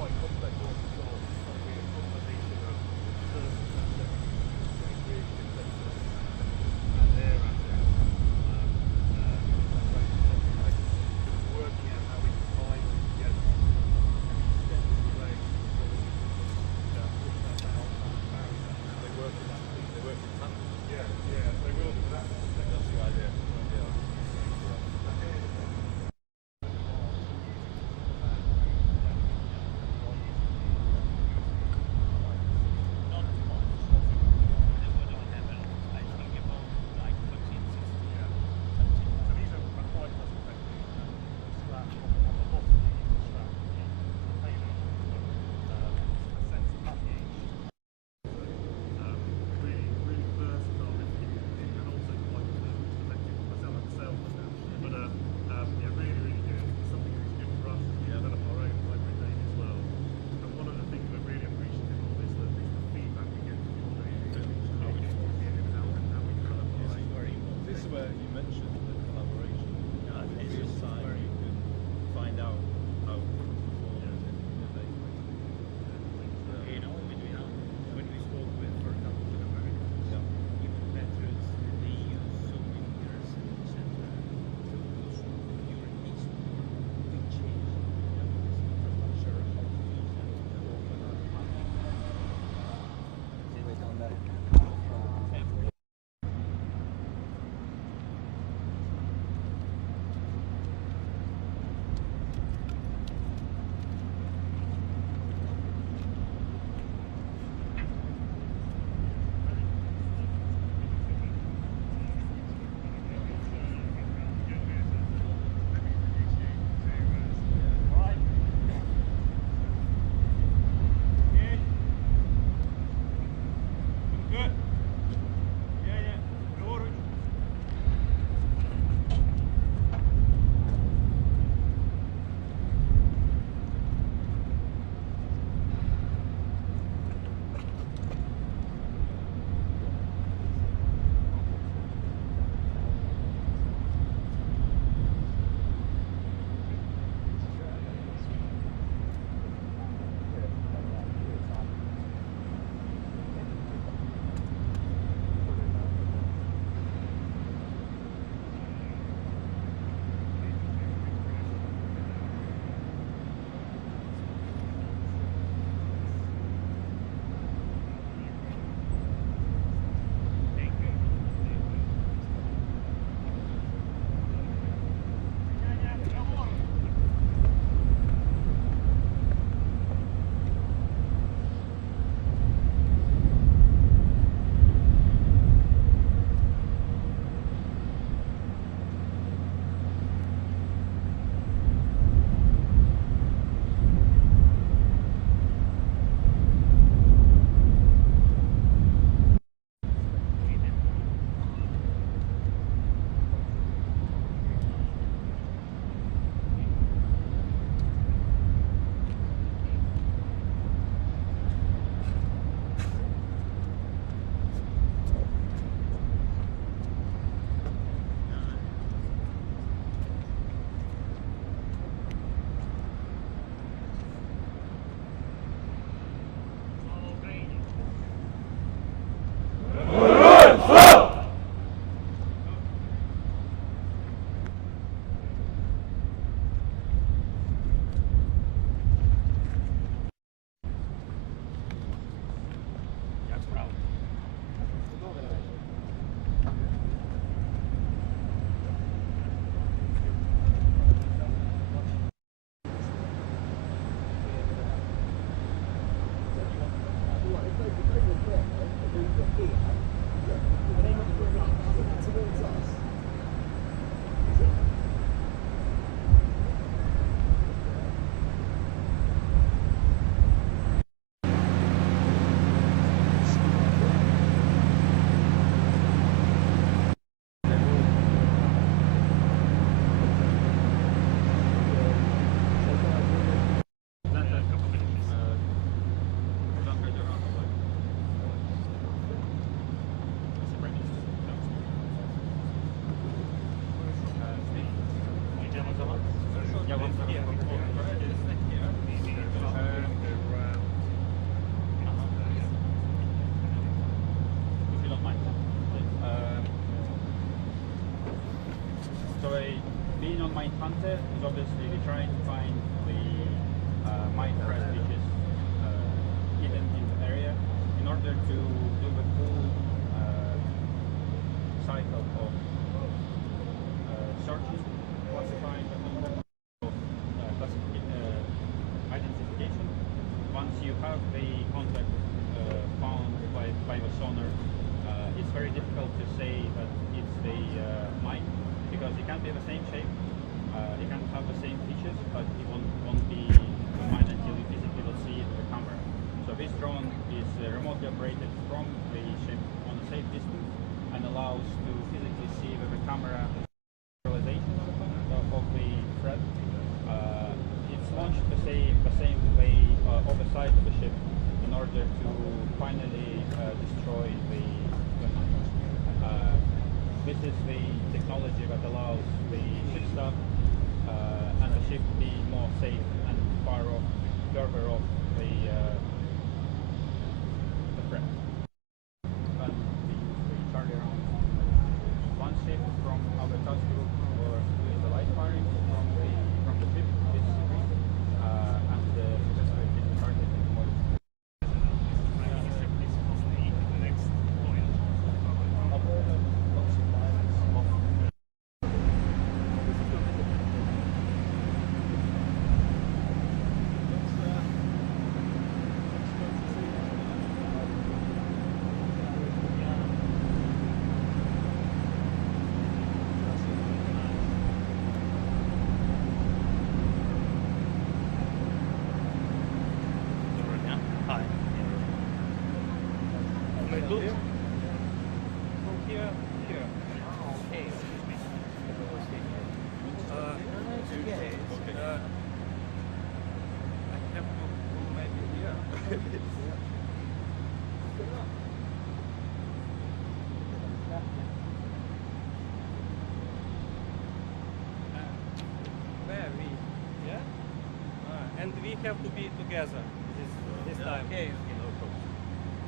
quite complex one to solve. It's got to be a combination of circumstances that create and their assets. Working out how we combine them together in an extended way so that we can push that out barrier. They work with that team, they work with tandem. Yeah, they will do that. That's the idea. working on Mindhunter is obviously we're trying to find the mine crash beaches hidden in the area in order to do the full cycle of searching, classifying the number of identification. Once you have the contact found by the sonar, it's very difficult to say that it's the mine, because it can be the same shape, it can have the same features, but it won't be the mine until you physically will see it with the camera. So this drone is remotely operated from the ship on a safe distance and allows to physically see with the camera realization of the threat. It's launched the same way over the side of the ship in order to finally destroy the mine. This is the technology that allows the ship staff and the ship be more safe and further off the threat. And we use the Charlie round one ship from our task group, or with the light firing from the ship. It's green, and successfully been targeted tomorrow. Prime Minister, please proceed to the next point. Hi. My book? From here. Okay, excuse me. Okay. I have to maybe here. Where we? Yeah? And we have to be together this time. Okay, no problem.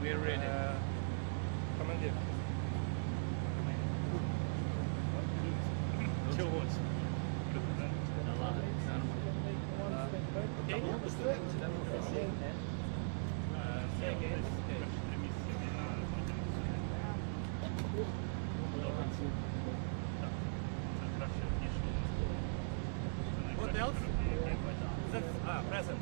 We're ready. Commander. Towards. What else? That's present.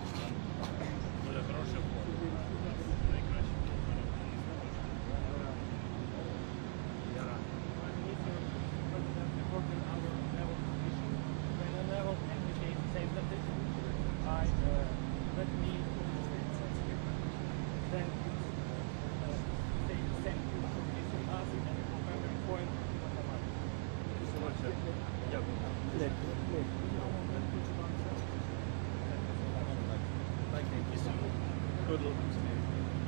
Good luck to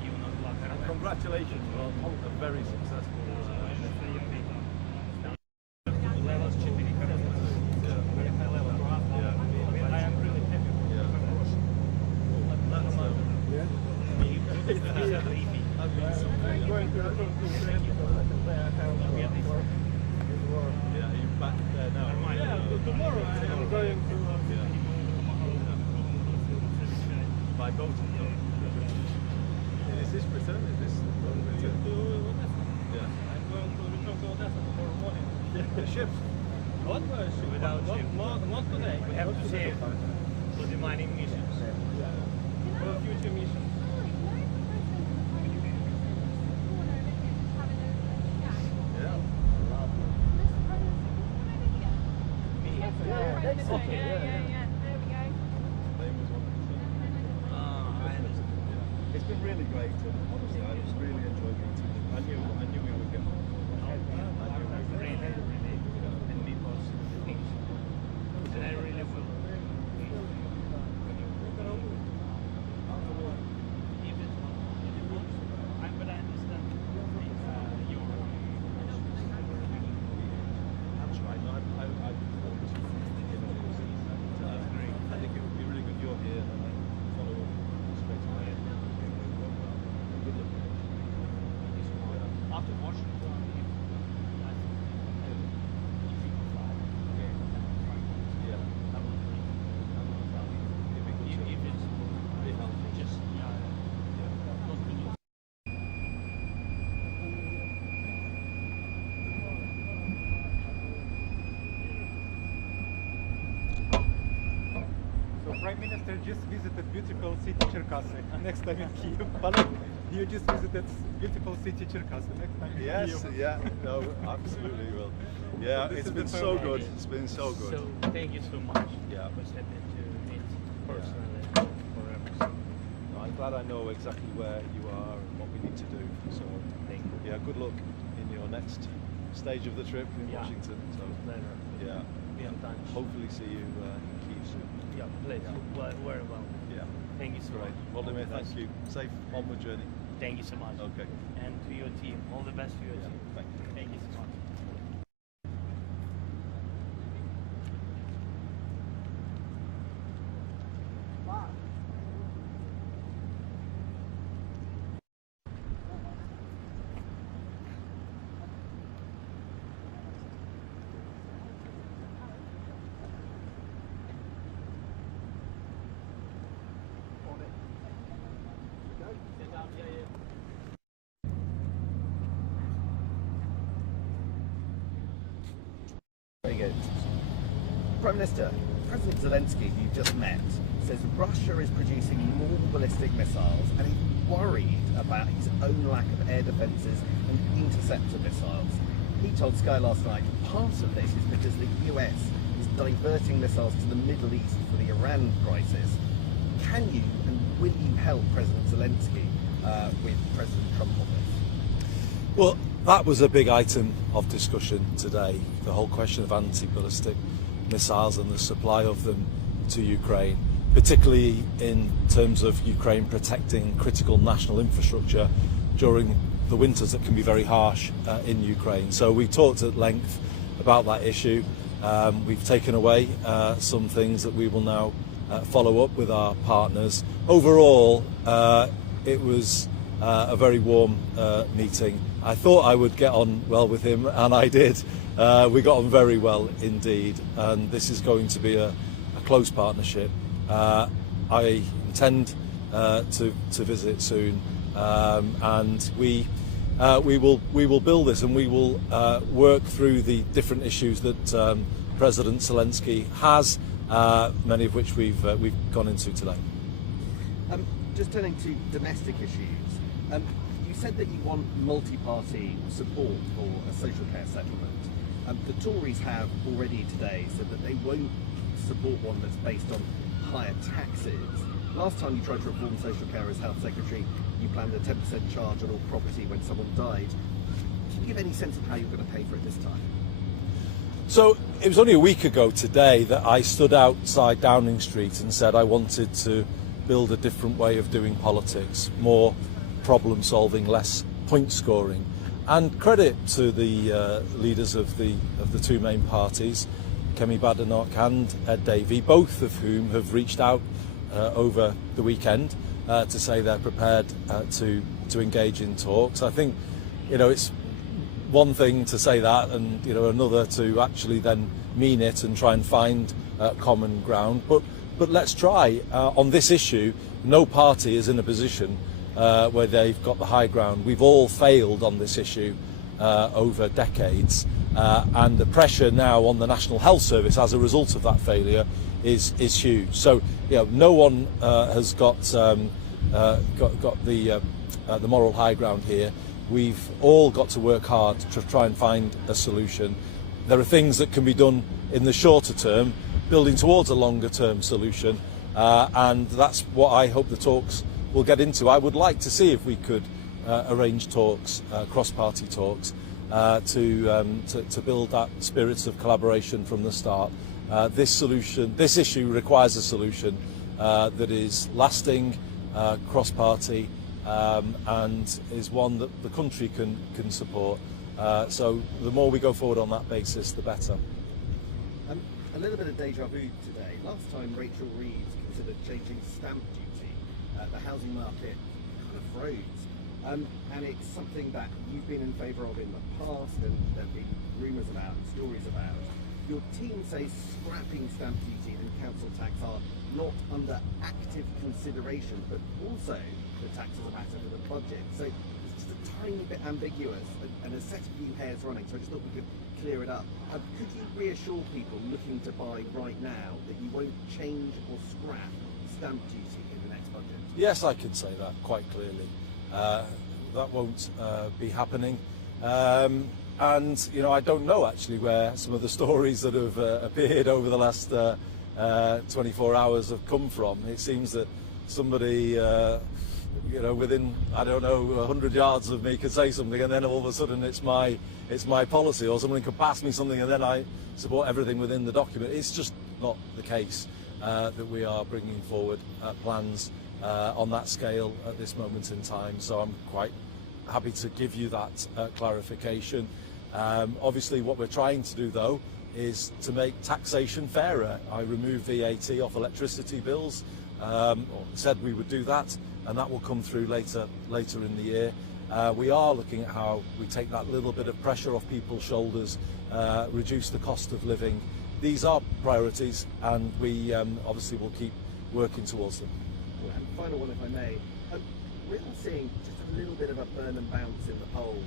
you. And congratulations on a very successful Levels should be very high level. I am really happy with the approach. I'm going to return to yeah, you're back there now. Yeah, tomorrow I am going to by boat. Is this return? Is this return? Yeah. I'm going to return to Odessa tomorrow morning. The ships? Not not today. We have to save for the mining missions. For future missions. It's been really great, and honestly, I just really enjoyed meeting you. I knew we would get on. And me personally. And I really will. I'm gonna understand your That's right. No, I think it would be really good you're here and then follow up straight away. Good luck. After Prime Minister just visited beautiful city Cherkasy. Next time in Kyiv. But you just visited beautiful city Cherkasy. Next time in Yes, Kyiv. yeah, no, absolutely will. Yeah, This it's is been the so first good. time. It's been so good. So thank you so much. Yeah. I was happy to meet personally for everything. No, I'm glad I know exactly where you are and what we need to do. So, Thank you. yeah, good luck in your next stage of the trip in Yeah. Washington. So, Pleasure. yeah, Be in touch. hopefully see you in Kyiv soon. Yeah, please. Very well. Yeah, Thank you so great. much. Vladimir, thank you. Safe onward journey. Thank you so much. Okay. And to your team, all the best to your Yeah, team. thank you. Thank you so much. Very good. Prime Minister, President Zelensky, who you've just met, says Russia is producing more ballistic missiles and he's worried about his own lack of air defences and interceptor missiles. He told Sky last night part of this is because the US is diverting missiles to the Middle East for the Iran crisis. Can you and will you help President Zelensky with President Trump on this? Well, that was a big item of discussion today, the whole question of anti-ballistic missiles and the supply of them to Ukraine, particularly in terms of Ukraine protecting critical national infrastructure during the winters that can be very harsh in Ukraine. So we talked at length about that issue. We've taken away some things that we will now follow up with our partners. Overall, it was a very warm meeting. I thought I would get on well with him, and I did. We got on very well indeed, and this is going to be a close partnership. I intend to visit soon, and we will build this, and we will work through the different issues that President Zelensky has, many of which we've gone into today. Just turning to domestic issues, you said that you want multi-party support for a social care settlement. The Tories have already today said that they won't support one that's based on higher taxes. Last time you tried to reform social care as Health Secretary, you planned a 10% charge on all property when someone died. Can you give any sense of how you're going to pay for it this time? So it was only a week ago today that I stood outside Downing Street and said I wanted to build a different way of doing politics, more problem solving, less point scoring. And credit to the leaders of the two main parties, Kemi Badenoch and Ed Davey, both of whom have reached out over the weekend to say they're prepared to engage in talks. I think, it's one thing to say that, and another to actually then mean it and try and find common ground. But let's try. On this issue, no party is in a position where they've got the high ground. We've all failed on this issue over decades, and the pressure now on the National Health Service as a result of that failure is huge. So no one has got the moral high ground here. We've all got to work hard to try and find a solution. There are things that can be done in the shorter term, building towards a longer term solution, and that's what I hope the talks will get into. I would like to see if we could arrange talks, cross-party talks, to build that spirit of collaboration from the start. This issue requires a solution that is lasting, cross-party, and is one that the country can support. So the more we go forward on that basis, the better. A little bit of deja vu today. Last time Rachel Reeves considered changing stamp duty, the housing market kind of froze. And it's something that you've been in favour of in the past, and there have been rumours about, stories about. Your team says scrapping stamp duty and council tax are not under active consideration, but also the tax is a matter for the budget. So it's just a tiny bit ambiguous and a set of new hairs running. So I just thought we could clear it up. Could you reassure people looking to buy right now that you won't change or scrap stamp duty in the next budget? Yes, I can say that quite clearly. That won't be happening. And, you know, I don't know actually where some of the stories that have appeared over the last 24 hours have come from. It seems that somebody, you know, within, I don't know, 100 yards of me could say something, and then all of a sudden it's my policy, or someone could pass me something and then I support everything within the document. It's just not the case that we are bringing forward plans on that scale at this moment in time. So I'm quite happy to give you that clarification. Obviously what we're trying to do though is to make taxation fairer. I removed VAT off electricity bills, said we would do that, and that will come through later in the year. We are looking at how we take that little bit of pressure off people's shoulders, reduce the cost of living. These are priorities, and we obviously will keep working towards them. And final one, if I may. We're all seeing just a little bit of a Burnham bounce in the polls,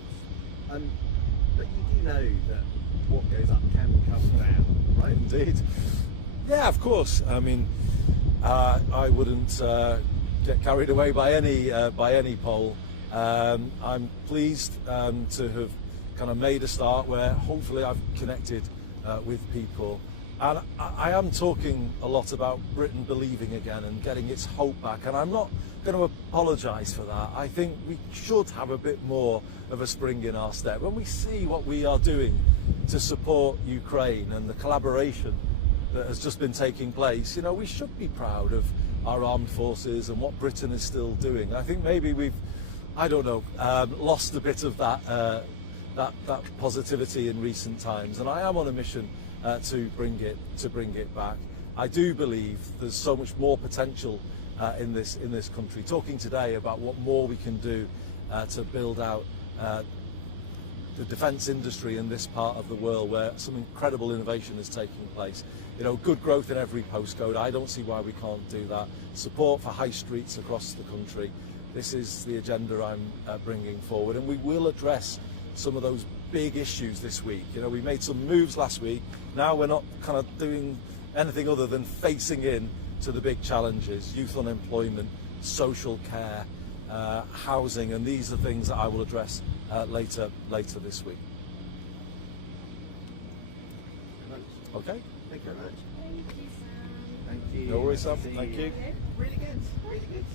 but you do know that what goes up can come down, right? Indeed. Yeah, of course. I mean, I wouldn't get carried away by any poll. I'm pleased to have kind of made a start where hopefully I've connected with people. And I am talking a lot about Britain believing again and getting its hope back, and I'm not going to apologise for that. I think we should have a bit more of a spring in our step. When we see what we are doing to support Ukraine and the collaboration that has just been taking place, you know, we should be proud of our armed forces and what Britain is still doing. I think maybe we've, I don't know, lost a bit of that positivity in recent times, and I am on a mission to bring it back. I do believe there's so much more potential in this country. Talking today about what more we can do to build out the defence industry in this part of the world, where some incredible innovation is taking place. You know, good growth in every postcode. I don't see why we can't do that. Support for high streets across the country. This is the agenda I'm bringing forward, and we will address some of those big issues this week. You know, we made some moves last week. Now we're not kind of doing anything other than facing in to the big challenges: youth unemployment, social care, housing, and these are things that I will address later this week. Okay. Thank you very much. Thank you, Sam. Thank you. No worries, Sam. See Thank you. Really good. Really good.